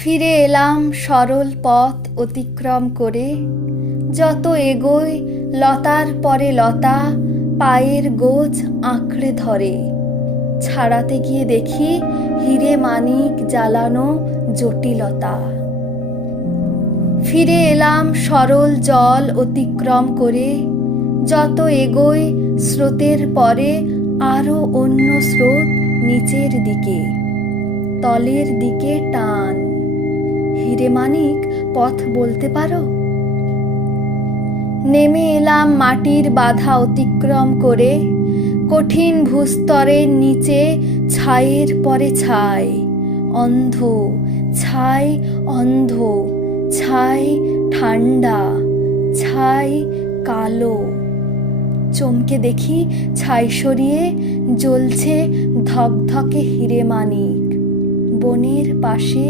ফিরে এলাম সরল পথ অতিক্রম করে, যত এগোই লতার পরে লতা পায়ের গোছ আঁকড়ে ধরে। ছাড়াতে গিয়ে দেখি হিরে মানিক জ্বালানো জটিলতা। ফিরে এলাম সরল জল অতিক্রম করে, যত এগোই স্রোতের পরে আরো অন্য স্রোত নিচের দিকে, তলের দিকে টান। হিরে মানিক পথ বলতে পারো? নেমে এলাম মাটির বাধা অতিক্রম করে, কঠিন ভূস্তরের নিচে ছাইয়ের পরে ছাই, অন্ধ ছাই, অন্ধ ছাই, ঠান্ডা ছাই, কালো। চমকে দেখি ছাই সরিয়ে জ্বলছে ধকধকে হিরে মানিক, বনের পাশে